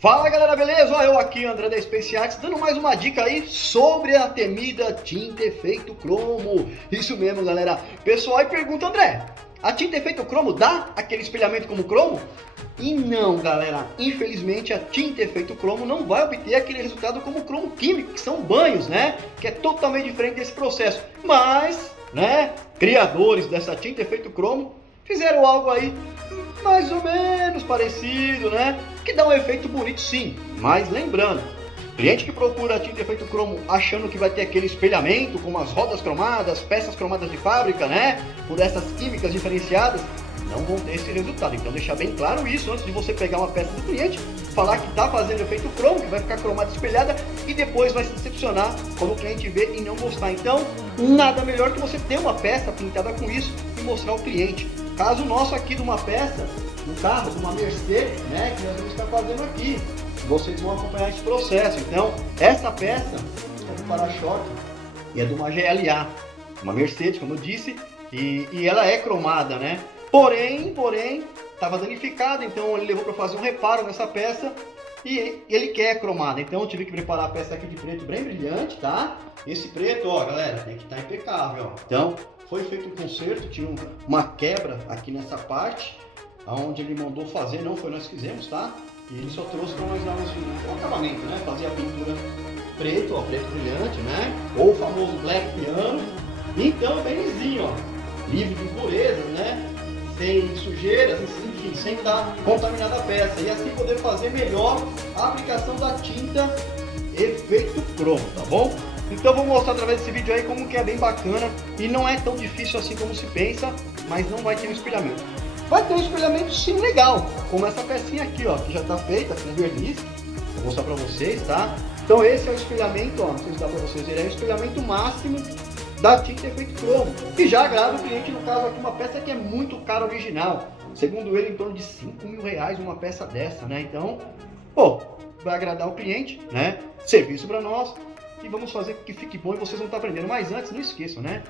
Fala galera, beleza? Eu aqui, André da Space Arts, dando mais uma dica aí sobre a temida tinta efeito cromo. Isso mesmo, galera. Pessoal aí pergunta, André, a tinta efeito cromo dá aquele espelhamento como cromo? E não, galera, infelizmente a tinta efeito cromo não vai obter aquele resultado como cromo químico, que são banhos, né? Que é totalmente diferente desse processo. Mas, né, criadores dessa tinta efeito cromo fizeram algo aí mais ou menos parecido, né? Que dá um efeito bonito sim, mas lembrando, cliente que procura a tinta efeito cromo achando que vai ter aquele espelhamento com as rodas cromadas, peças cromadas de fábrica, né? Por essas químicas diferenciadas, não vão ter esse resultado. Então deixar bem claro isso antes de você pegar uma peça do cliente, falar que está fazendo efeito cromo, que vai ficar cromada espelhada e depois vai se decepcionar quando o cliente vê e não gostar. Então nada melhor que você ter uma peça pintada com isso e mostrar ao cliente. Caso nosso aqui de uma peça, um carro, de uma Mercedes, né, que nós vamos estar fazendo aqui. Vocês vão acompanhar esse processo. Então, essa peça é do para-choque e é de uma GLA, uma Mercedes, como eu disse, e ela é cromada, né? Porém, estava danificada, então ele levou para fazer um reparo nessa peça e ele quer cromada. Então, eu tive que preparar a peça aqui de preto bem brilhante, tá? Esse preto, ó, galera, tem que estar impecável, ó. Então, foi feito um conserto, tinha uma quebra aqui nessa parte, onde ele mandou fazer, não foi nós que fizemos, tá? E ele só trouxe para nós darmos um acabamento, né? Fazer a pintura preto, ó, preto brilhante, né? Ou o famoso black piano. Então, bem lisinho, ó, livre de impurezas, né? Sem sujeiras, enfim, sem estar contaminada a peça. E assim poder fazer melhor a aplicação da tinta efeito cromo, tá bom? Então vou mostrar através desse vídeo aí como que é bem bacana e não é tão difícil assim como se pensa, mas não vai ter um espelhamento. Vai ter um espelhamento sim legal, como essa pecinha aqui, ó, que já está feita com verniz. Vou mostrar para vocês, tá? Então esse é o espelhamento, ó, não sei se dá para vocês verem, é o espelhamento máximo da tinta efeito cromo. E já agrada o cliente, no caso aqui, uma peça que é muito cara original. Segundo ele, em torno de R$5.000 uma peça dessa, né? Então, pô, vai agradar o cliente, né? Serviço para nós. E vamos fazer que fique bom e vocês vão estar aprendendo. Mas antes, não esqueçam, né?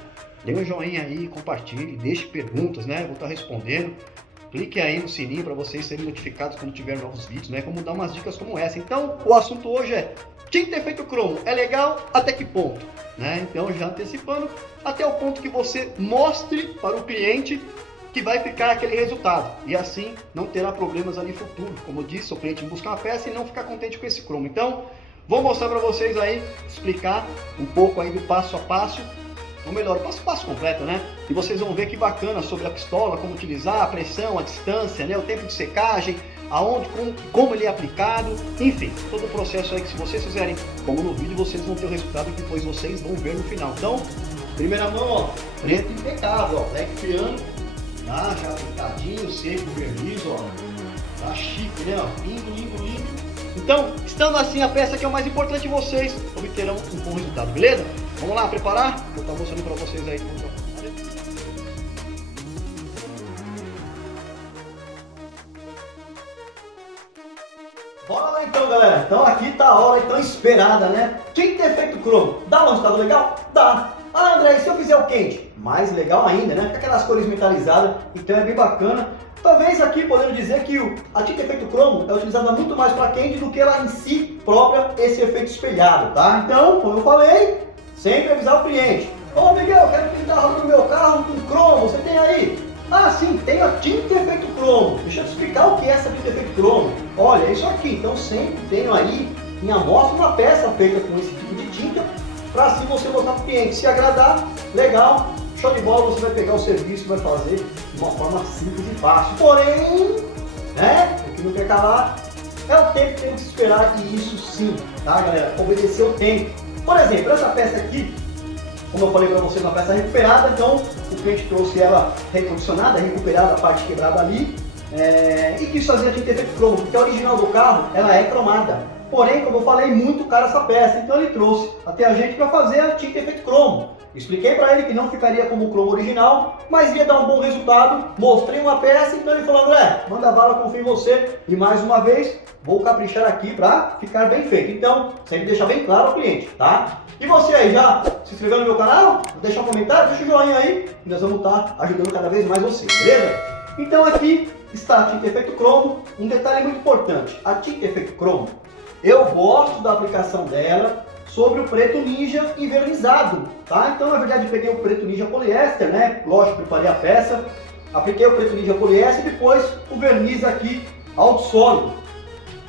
Dê um joinha aí, compartilhe, deixe perguntas, né? Vou estar respondendo. Clique aí no sininho para vocês serem notificados quando tiver novos vídeos, né? Como dar umas dicas como essa. Então, o assunto hoje é tinta efeito cromo. É legal até que ponto? Né? Então, já antecipando, até o ponto que você mostre para o cliente que vai ficar aquele resultado. E assim, não terá problemas ali no futuro. Como eu disse, o cliente busca uma peça e não ficar contente com esse cromo. Então, vou mostrar para vocês aí, explicar um pouco aí do passo a passo, ou melhor, o passo a passo completo, né? E vocês vão ver que bacana sobre a pistola, como utilizar, a pressão, a distância, né? O tempo de secagem, aonde, como ele é aplicado, enfim, todo o processo aí que se vocês fizerem como no vídeo, vocês vão ter o resultado que depois vocês vão ver no final. Então, primeira mão, ó, preto impecável, ó, black piano, tá? Já aplicadinho, seco, verniz, ó, tá chique, né? Ó, lindo, lindo, lindo. Então, estando assim, a peça que é o mais importante, vocês obterão um bom resultado, beleza? Vamos lá, preparar? Vou estar mostrando para vocês aí. Bora lá então, galera. Então aqui tá a hora tão esperada, né? Tinta efeito cromo. Dá um resultado legal? Dá. Ah, André, e se eu fizer o quente? Mais legal ainda, né? Fica aquelas cores metalizadas, então é bem bacana. Talvez aqui podendo dizer que a tinta efeito cromo é utilizada muito mais para quente do que ela em si própria, esse efeito espelhado, tá? Então, como eu falei, sempre avisar o cliente. Ô Miguel, eu quero pintar a roda do meu carro com cromo, você tem aí? Ah sim, tem a tinta efeito cromo. Deixa eu te explicar o que é essa tinta efeito cromo. Olha, é isso aqui, então sempre tenho aí em amostra uma peça feita com esse tipo de tinta, para assim você mostrar para o cliente. Se agradar, legal. Show de bola, você vai pegar o serviço e vai fazer de uma forma simples e fácil. Porém, né, o que não quer calar é o tempo que tem que esperar, e isso sim, tá galera? Obedecer o tempo. Por exemplo, essa peça aqui, como eu falei para vocês, uma peça recuperada, então o cliente trouxe ela recondicionada, recuperada, a parte quebrada ali, e quis fazer a tinta efeito cromo, porque a original do carro, ela é cromada. Porém, como eu falei, muito cara essa peça, então ele trouxe até a gente para fazer a tinta efeito cromo. Expliquei para ele que não ficaria como o cromo original, mas ia dar um bom resultado. Mostrei uma peça, então ele falou: André, manda bala, confio em você. E mais uma vez, vou caprichar aqui para ficar bem feito. Então, sempre deixar bem claro ao cliente, tá? E você aí, já se inscreveu no meu canal? Deixa um comentário, deixa o joinha aí, e nós vamos estar ajudando cada vez mais você, beleza? Então aqui, está a tinta efeito cromo. Um detalhe muito importante, a tinta efeito cromo, eu gosto da aplicação dela sobre o preto ninja invernizado, tá? Então, na verdade, eu peguei o preto ninja poliéster, né? Lógico, preparei a peça, apliquei o preto ninja poliéster e depois o verniz aqui alto sólido.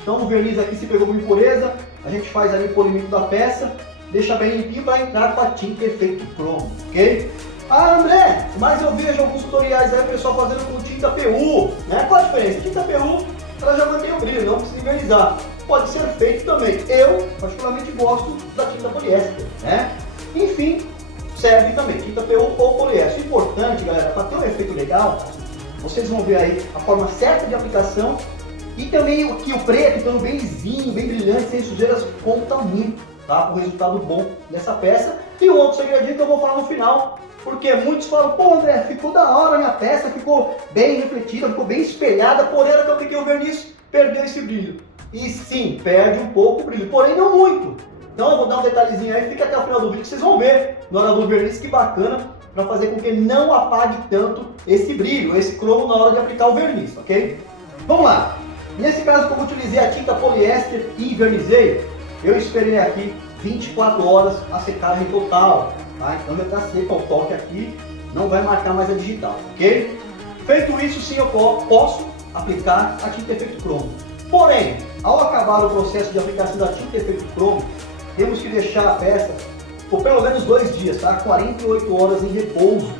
Então, o verniz aqui, se pegou com impureza, a gente faz ali o polimento da peça, deixa bem limpinho para entrar com a tinta efeito cromo, ok? Ah, André, mas eu vejo alguns tutoriais aí, o pessoal fazendo com tinta PU, né? Qual a diferença? Tinta PU, ela já mantém o brilho, não precisa invernizar. Pode ser feito também. Eu, particularmente, gosto da tinta poliéster, né? Enfim, serve também, tinta PU ou poliéster. Importante, galera, para ter um efeito legal, vocês vão ver aí a forma certa de aplicação e também aqui o preto, ficando bem lisinho, bem brilhante, sem sujeiras, conta muito, tá? Para o resultado bom dessa peça. E um outro segredinho que eu vou falar no final, porque muitos falam, pô, André, ficou da hora a minha peça, ficou bem refletida, ficou bem espelhada, porém, que eu apliquei o verniz, perdeu esse brilho. E sim, perde um pouco o brilho, porém não muito. Então eu vou dar um detalhezinho aí, fica até o final do vídeo que vocês vão ver na hora do verniz, que bacana, para fazer com que não apague tanto esse brilho, esse cromo na hora de aplicar o verniz, ok? Vamos lá. Nesse caso, como eu utilizei a tinta poliéster e vernizei, eu esperei aqui 24 horas a secagem total, tá? Então já está seco ao toque aqui, não vai marcar mais a digital, ok? Feito isso, sim, eu posso aplicar a tinta efeito cromo. Porém, ao acabar o processo de aplicação da tinta efeito cromo, temos que deixar a peça por pelo menos 2 dias, tá? 48 horas em repouso,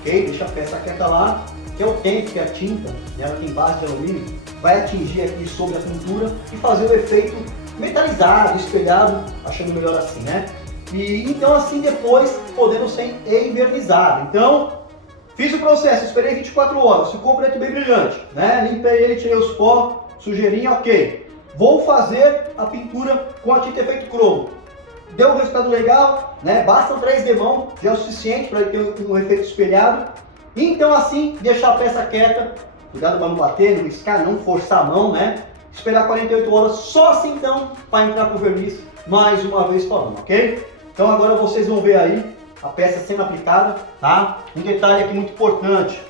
ok? Deixa a peça quieta lá, que é o tempo que a tinta, ela tem base de alumínio, vai atingir aqui sobre a pintura e fazer o efeito metalizado, espelhado, achando melhor assim, né? E então assim depois podendo ser envernizado. Então, fiz o processo, esperei 24 horas, ficou preto bem brilhante, né? Limpei ele, tirei os pó, sujeirinha, ok. Vou fazer a pintura com a tinta efeito cromo. Deu um resultado legal, né? Bastam 3 demãos, já é o suficiente para ele ter um efeito espelhado. Então assim, deixar a peça quieta, cuidado para não bater, não riscar, não forçar a mão, né? Esperar 48 horas, só assim então, para entrar com o verniz mais uma vez falando, ok? Então agora vocês vão ver aí a peça sendo aplicada, tá? Um detalhe aqui muito importante,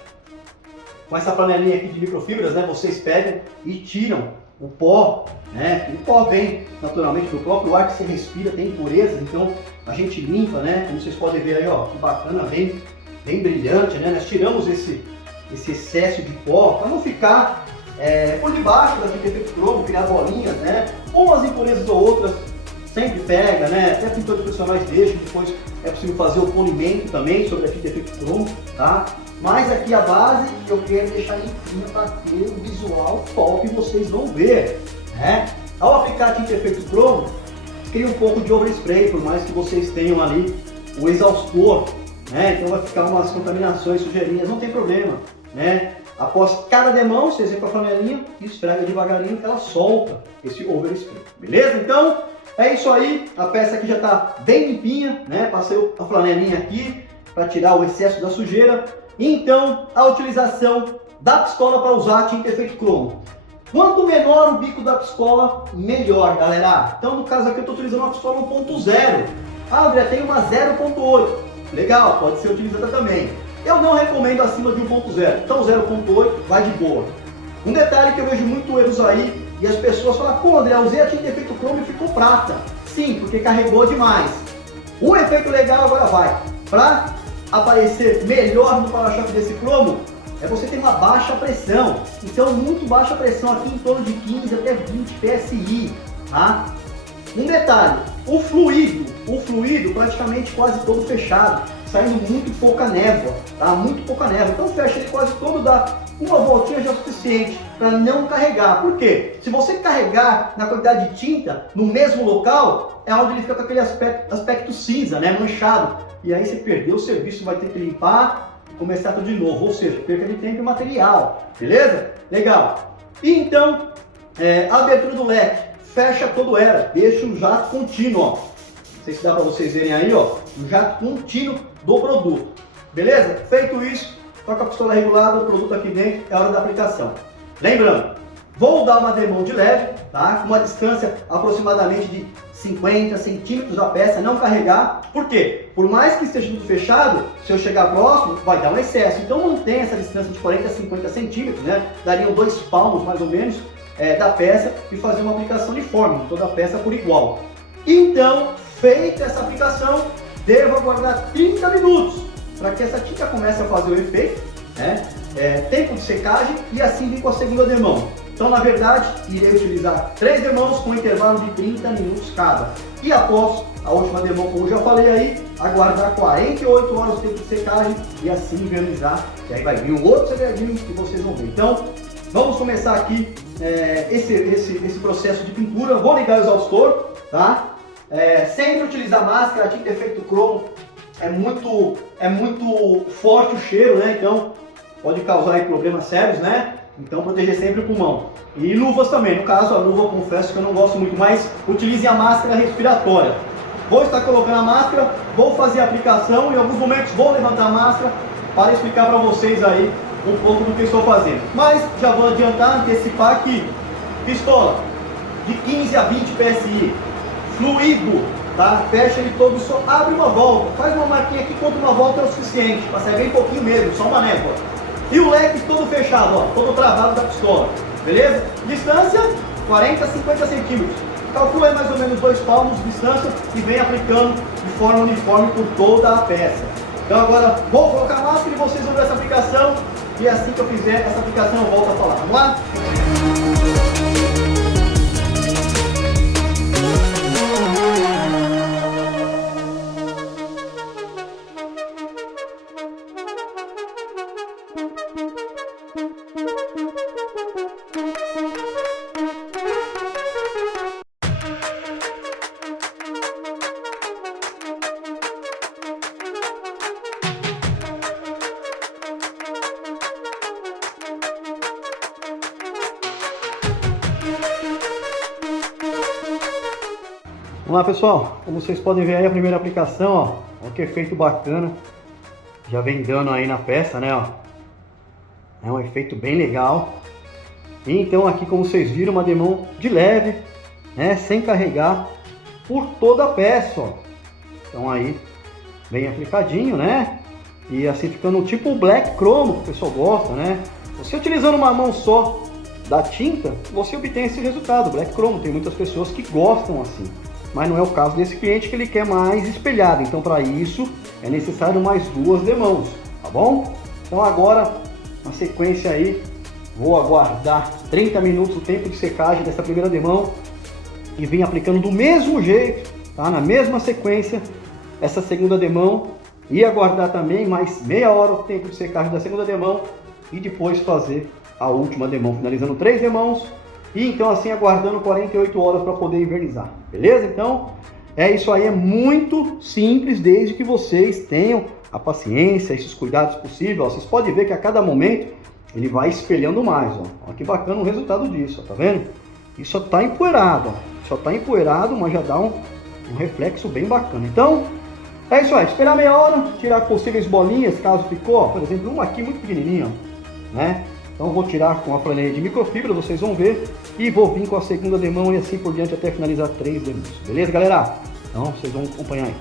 com essa flanelinha aqui de microfibras, né? Vocês pegam e tiram o pó, né? O pó vem naturalmente do próprio ar que você respira, tem impureza, então a gente limpa, né? Como vocês podem ver aí, ó, que bacana, bem brilhante, né? Nós tiramos esse excesso de pó para não ficar por debaixo da tinta efeito cromo, criar bolinhas, né? Umas impurezas ou outras sempre pega, né? Até pintores profissionais deixam, depois é possível fazer o polimento também sobre a tinta efeito cromo, tá? Mas aqui a base eu quero deixar limpinha para ter um visual top, vocês vão ver, né? Ao aplicar a tinta efeito cromo, cria um pouco de overspray, por mais que vocês tenham ali o exaustor, né? Então vai ficar umas contaminações, sujeirinhas, não tem problema, né? Após cada demão, você com a flanelinha e esfrega devagarinho que ela solta esse overspray, beleza? Então é isso aí, a peça aqui já está bem limpinha, né? Passei a flanelinha aqui para tirar o excesso da sujeira. Então a utilização da pistola para usar a tinta efeito cromo. Quanto menor o bico da pistola, melhor, galera. Então no caso aqui eu estou utilizando uma pistola 1.0. Ah, André, tem uma 0.8. Legal, pode ser utilizada também. Eu não recomendo acima de 1.0, então 0.8 vai de boa. Um detalhe que eu vejo muito erros aí, e as pessoas falam, pô André, usei a tinta efeito cromo e ficou prata. Sim, porque carregou demais. Um efeito legal agora vai. Para aparecer melhor no para-choque desse cromo, é você ter uma baixa pressão. Então muito baixa pressão aqui em torno de 15 até 20 PSI, tá? Um detalhe, o fluido praticamente quase todo fechado, saindo muito pouca névoa, tá? Muito pouca névoa. Então fecha ele quase todo, dá uma voltinha já é suficiente para não carregar. Por quê? Se você carregar na quantidade de tinta no mesmo local, é onde ele fica com aquele aspecto cinza, né? Manchado. E aí você perdeu o serviço, vai ter que limpar e começar tudo de novo. Ou seja, perca de tempo e material. Beleza? Legal. E então, a abertura do leque. Fecha todo ela, deixa um jato contínuo, ó. Não sei se dá para vocês verem aí, ó, um jato contínuo do produto. Beleza? Feito isso, toca a pistola regulada, o produto aqui dentro, é hora da aplicação. Lembrando, Vou dar uma demão de leve, tá? Com uma distância aproximadamente de 50 centímetros da peça, não carregar. Por quê? Por mais que esteja tudo fechado, se eu chegar próximo, vai dar um excesso. Então mantenha essa distância de 40 a 50 centímetros, né? Dariam 2 palmos mais ou menos da peça e fazer uma aplicação uniforme, toda a peça por igual. Então, feita essa aplicação, devo aguardar 30 minutos para que essa tinta comece a fazer o efeito, né? Tempo de secagem e assim vir com a segunda demão. Então, na verdade, irei utilizar 3 demãos com intervalo de 30 minutos cada. E após a última demão, como já falei aí, aguardar 48 horas de tempo de secagem e assim invernizar. E aí vai vir um outro segredinho que vocês vão ver. Então, vamos começar aqui esse processo de pintura. Vou ligar o exaustor, tá? Sempre utilizar máscara. A tinta efeito cromo é muito forte o cheiro, né? Então pode causar aí problemas sérios, né? Então proteger sempre o pulmão. E luvas também. No caso, a luva eu confesso que eu não gosto muito, mas utilize a máscara respiratória. Vou estar colocando a máscara, vou fazer a aplicação. Em alguns momentos vou levantar a máscara para explicar para vocês aí um pouco do que estou fazendo. Mas já vou adiantar, antecipar aqui. Pistola de 15 a 20 PSI. Fluido, tá? Fecha ele todo, só abre uma volta. Faz uma marquinha aqui, conta uma volta é o suficiente. Para sair bem pouquinho mesmo, só uma névoa. E o leque todo fechado, ó, todo travado da pistola. Beleza? Distância 40 a 50 centímetros. Calcula aí mais ou menos 2 palmos de distância e vem aplicando de forma uniforme por toda a peça. Então agora vou colocar a máscara e vocês vão ver essa aplicação. E assim que eu fizer essa aplicação eu volto a falar. Vamos lá? Vamos lá, pessoal, como vocês podem ver aí a primeira aplicação, ó, olha que efeito bacana, já vem dando aí na peça, né, ó, é um efeito bem legal. E então aqui, como vocês viram, uma demão de leve, né, sem carregar por toda a peça, ó. Então aí, bem aplicadinho, né, e assim ficando tipo o black cromo, que o pessoal gosta, né. Você utilizando uma mão só da tinta, você obtém esse resultado, black cromo. Tem muitas pessoas que gostam assim. Mas não é o caso desse cliente, que ele quer mais espelhado. Então, para isso, é necessário mais 2 demãos, tá bom? Então agora, na sequência aí, vou aguardar 30 minutos o tempo de secagem dessa primeira demão e vim aplicando do mesmo jeito, tá? Na mesma sequência, essa segunda demão e aguardar também mais meia hora o tempo de secagem da segunda demão e depois fazer a última demão, finalizando 3 demãos. E então assim aguardando 48 horas para poder invernizar, beleza? Então é isso aí, é muito simples, desde que vocês tenham a paciência, esses cuidados possíveis. Ó, vocês podem ver que a cada momento ele vai espelhando mais, ó. Olha que bacana o resultado disso, ó, tá vendo? Isso só tá empoeirado, ó. Só tá empoeirado, mas já dá um reflexo bem bacana. Então é isso aí, esperar meia hora, tirar possíveis bolinhas, caso ficou, ó, por exemplo, uma aqui muito pequenininha, ó, né? Então vou tirar com a flanelha de microfibra, vocês vão ver, e vou vir com a segunda demão e assim por diante até finalizar 3 demãos. Beleza, galera? Então vocês vão acompanhar aí.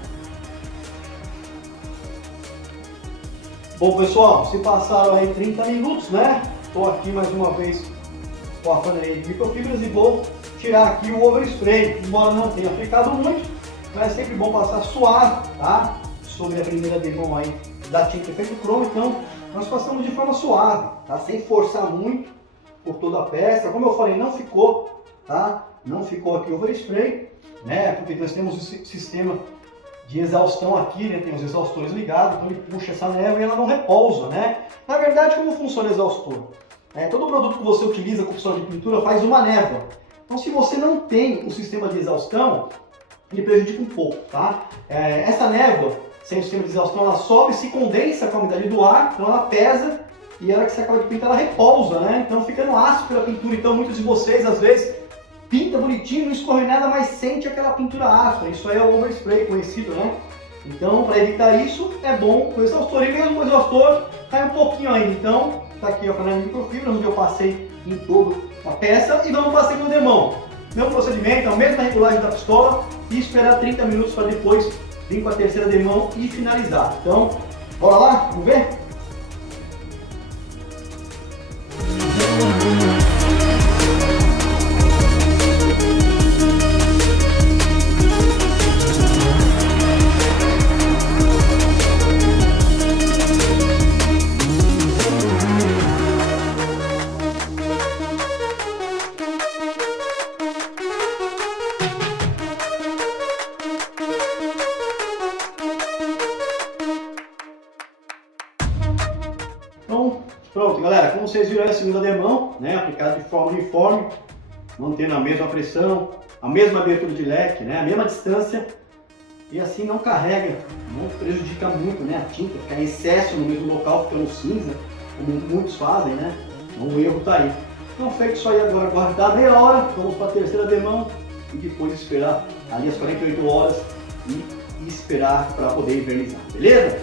Bom, pessoal, se passaram aí 30 minutos, né? Estou aqui mais uma vez com a flanelha de microfibras e vou tirar aqui o overspray. Embora não tenha aplicado muito, mas é sempre bom passar suave, tá? Sobre a primeira demão aí da tinta efeito cromo. Então nós passamos de forma suave, tá? Sem forçar muito por toda a peça. Como eu falei, não ficou, tá? Não ficou aqui overspray, né? Porque nós temos o sistema de exaustão aqui, né? Tem os exaustores ligados, então ele puxa essa névoa e ela não repousa, né? Na verdade, como funciona o exaustor? Todo produto que você utiliza com opção de pintura faz uma névoa. Então, se você não tem o sistema de exaustão, ele prejudica um pouco, tá? Essa névoa sem o sistema de exaustão, ela sobe, se condensa com a umidade do ar, então ela pesa e a hora que você acaba de pintar, ela repousa, né? Então fica no áspero a pintura. Então muitos de vocês, às vezes, pinta bonitinho, não escorre nada, mas sente aquela pintura áspera. Isso aí é o overspray conhecido, né? Então, para evitar isso, é bom o exaustor. E mesmo o exaustor cai um pouquinho ainda. Então, tá aqui a panela de microfibra, onde eu passei em todo a peça e vamos para a segunda demão. Mesmo procedimento, a mesma regulagem da pistola e esperar 30 minutos para depois vir com a terceira demão e finalizar. Então, bora lá? Vamos ver? Então, pronto, galera, como vocês viram aí a segunda demão, né, aplicada de forma uniforme, mantendo a mesma pressão, a mesma abertura de leque, né, a mesma distância, e assim não carrega, não prejudica muito, né, a tinta, ficar em excesso no mesmo local, ficando cinza, como muitos fazem, né, então o erro tá aí. Então, feito isso aí agora, guardar meia hora, vamos para a terceira demão e depois esperar ali as 48 horas e esperar para poder invernizar, beleza?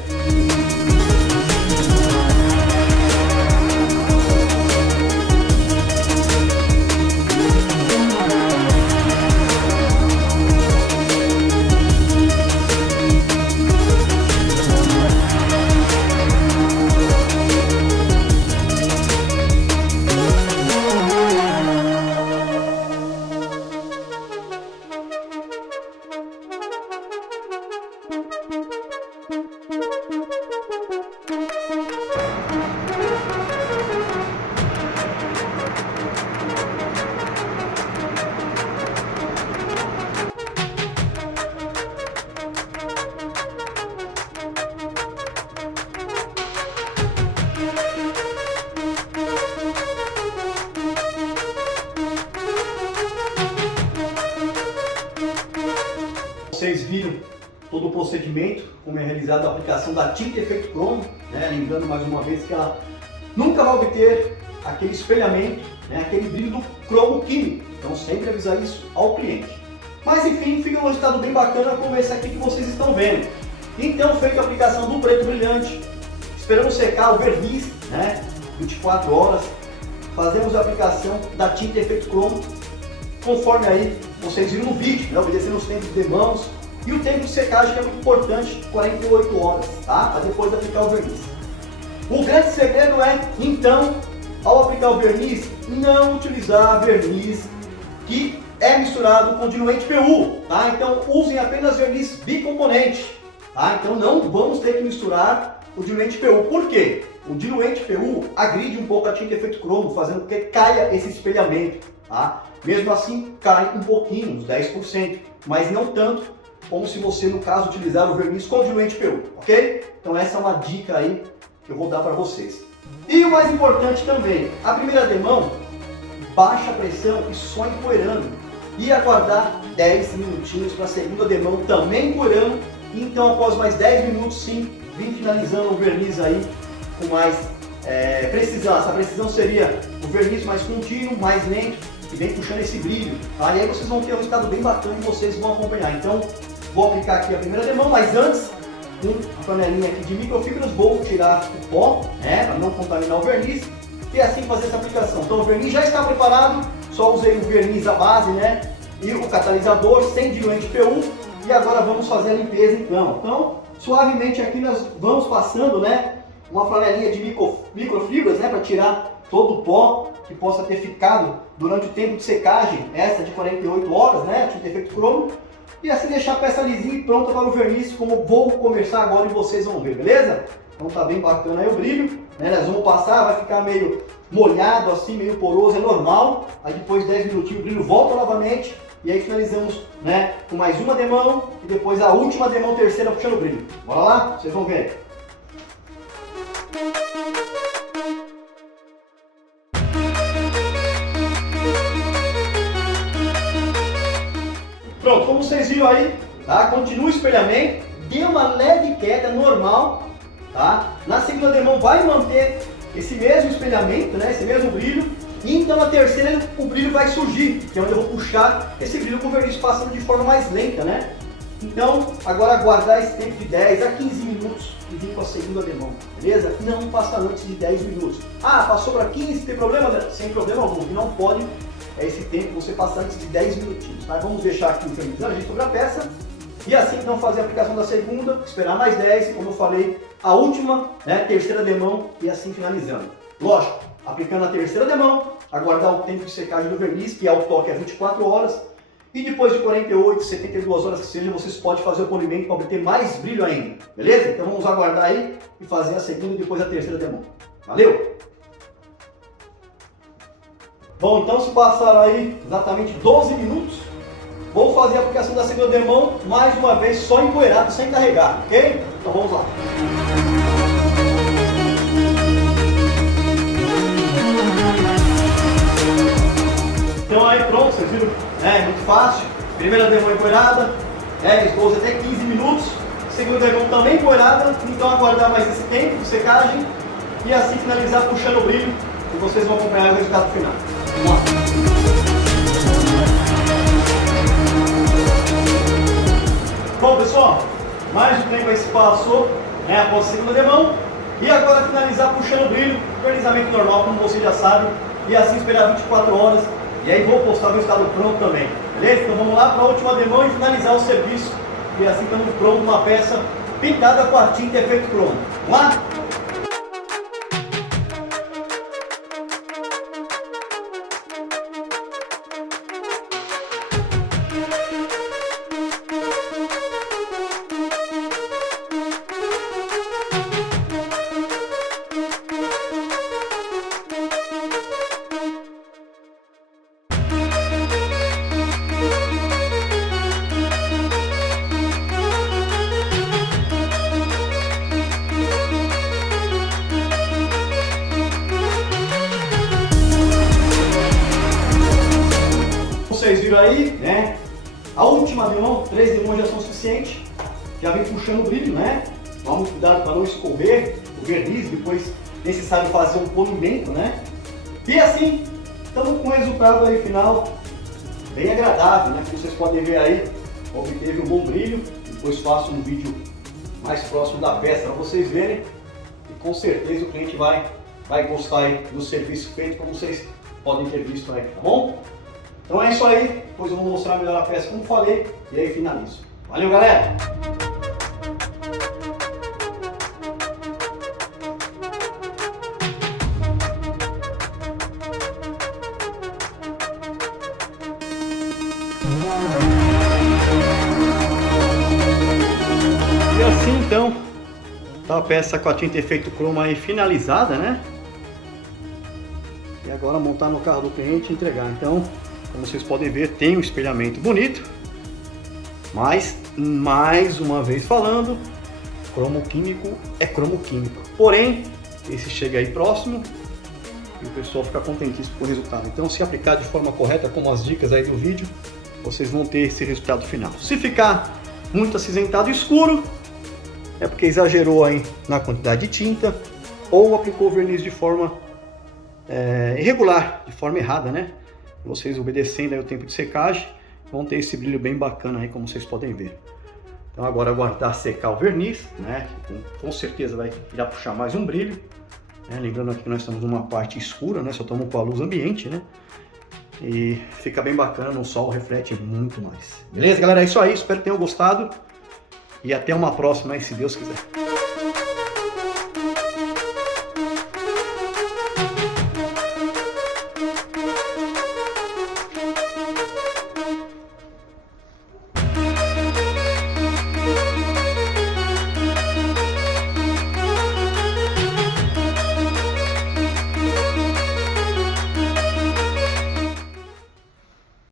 Vocês viram todo o procedimento, como é realizada a aplicação da tinta efeito cromo, né? Lembrando mais uma vez que ela nunca vai obter aquele espelhamento, né? Aquele brilho do cromo químico, então sempre avisar isso ao cliente. Mas enfim, fica um resultado bem bacana como esse aqui que vocês estão vendo. Então, feita a aplicação do preto brilhante, esperamos secar o verniz, né? 24 horas, fazemos a aplicação da tinta efeito cromo, conforme aí vocês viram no vídeo, né? Obedecendo os tempos de demãos e o tempo de secagem que é muito importante, 48 horas, tá? Para depois aplicar o verniz. O grande segredo é, então, ao aplicar o verniz, não utilizar verniz que é misturado com diluente PU, tá? Então usem apenas verniz bicomponente, tá? Então não vamos ter que misturar o diluente PU. Por quê? O diluente PU agride um pouco a tinta efeito cromo, fazendo com que caia esse espelhamento, tá? Mesmo assim, cai um pouquinho, uns 10%, mas não tanto como se você, no caso, utilizar o verniz com diluente PU, ok? Então essa é uma dica aí que eu vou dar para vocês. E o mais importante também, a primeira demão, baixa pressão e só empoeirando. E aguardar 10 minutinhos para a segunda demão também empoeirando. E então, após mais 10 minutos, sim, vim finalizando o verniz aí com mais precisão. Essa precisão seria o verniz mais contínuo, mais lento, e vem puxando esse brilho, tá? E aí vocês vão ter um resultado bem bacana e vocês vão acompanhar. Então, vou aplicar aqui a primeira demão, mas antes, com a panelinha aqui de microfibras, vou tirar o pó, né, para não contaminar o verniz, e assim fazer essa aplicação. Então, o verniz já está preparado, só usei o verniz à base, né, e o catalisador sem diluente PU, e agora vamos fazer a limpeza então. Então, suavemente aqui nós vamos passando, né, uma flanelinha de microfibras, né, para tirar todo o pó que possa ter ficado durante o tempo de secagem, essa de 48 horas, né, tinta efeito cromo, e assim deixar a peça lisinha e pronta para o verniz, como vou começar agora e vocês vão ver, beleza? Então tá bem bacana aí o brilho, né, nós vamos passar, vai ficar meio molhado assim, meio poroso, é normal, aí depois de 10 minutinhos o brilho volta novamente, e aí finalizamos, né, com mais uma demão, e depois a última demão terceira puxando o brilho. Bora lá? Vocês vão ver. Pronto, como vocês viram aí, tá? Continua o espelhamento, deu uma leve queda normal, tá? Na segunda demão vai manter esse mesmo espelhamento, né? Esse mesmo brilho, e então na terceira o brilho vai surgir, que é onde eu vou puxar esse brilho com o verniz passando de forma mais lenta, né? Então, agora aguardar esse tempo de 10 a 15 minutos e vir com a segunda demão, beleza? Não passa antes de 10 minutos. Ah, passou para 15, tem problema? Sem problema algum, o que não pode é esse tempo você passar antes de 10 minutinhos, tá? Vamos deixar aqui internizando a gente sobre a peça e assim então fazer a aplicação da segunda, esperar mais 10, como eu falei, a última, né, terceira demão e assim finalizando. Lógico, aplicando a terceira demão, aguardar o tempo de secagem do verniz, que é o toque a 24 horas, e depois de 48, 72 horas que seja, vocês podem fazer o polimento para obter mais brilho ainda, beleza? Então vamos aguardar aí e fazer a segunda e depois a terceira demão. Valeu! Bom, então se passaram aí exatamente 12 minutos, vou fazer a aplicação da segunda demão, mais uma vez só empoeirado, sem carregar, ok? Então vamos lá. Então aí pronto, vocês viram? É muito fácil. Primeira demão empoeirada, 10, 12 até 15 minutos. Segunda demão também empoeirada, então aguardar mais esse tempo de secagem e assim finalizar puxando o brilho e vocês vão acompanhar o resultado final. Vamos lá. Bom pessoal, mais um tempo aí se passou, né, após a segunda demão e agora finalizar puxando o brilho, vernizamento normal como vocês já sabem e assim esperar 24 horas. E aí vou postar o resultado pronto também, beleza? Então vamos lá para a última demão e finalizar o serviço. E assim estamos pronto uma peça pintada com a tinta efeito cromo. Vamos lá? Vocês viram aí, né? A última demão, 3 demãos já são suficientes. Já vem puxando o brilho, né? Vamos cuidar para não escorrer o verniz, depois necessário fazer um polimento, né? E assim, estamos com o resultado aí final bem agradável, né? Como vocês podem ver aí, obteve um bom brilho. Depois faço um vídeo mais próximo da peça para vocês verem. E com certeza o cliente vai gostar aí do serviço feito, como vocês podem ter visto aí, tá bom? Então é isso aí, depois eu vou mostrar melhor a peça como falei e aí finalizo. Valeu galera! E assim então, tá a peça com a tinta efeito cromo aí finalizada, né? E agora montar no carro do cliente e entregar. Então, como vocês podem ver, tem um espelhamento bonito, mas mais uma vez falando, cromo químico é cromo químico. Porém, esse chega aí próximo e o pessoal fica contentíssimo com o resultado. Então, se aplicar de forma correta, como as dicas aí do vídeo, vocês vão ter esse resultado final. Se ficar muito acinzentado e escuro, é porque exagerou aí na quantidade de tinta ou aplicou o verniz de forma irregular, de forma errada, né? Vocês obedecendo aí o tempo de secagem, vão ter esse brilho bem bacana aí, como vocês podem ver. Então agora aguardar secar o verniz, né? Com certeza vai irá puxar mais um brilho. Né? Lembrando aqui que nós estamos numa parte escura, né? Só estamos com a luz ambiente, né? E fica bem bacana, no sol reflete muito mais. Beleza, galera? É isso aí, espero que tenham gostado. E até uma próxima aí, se Deus quiser.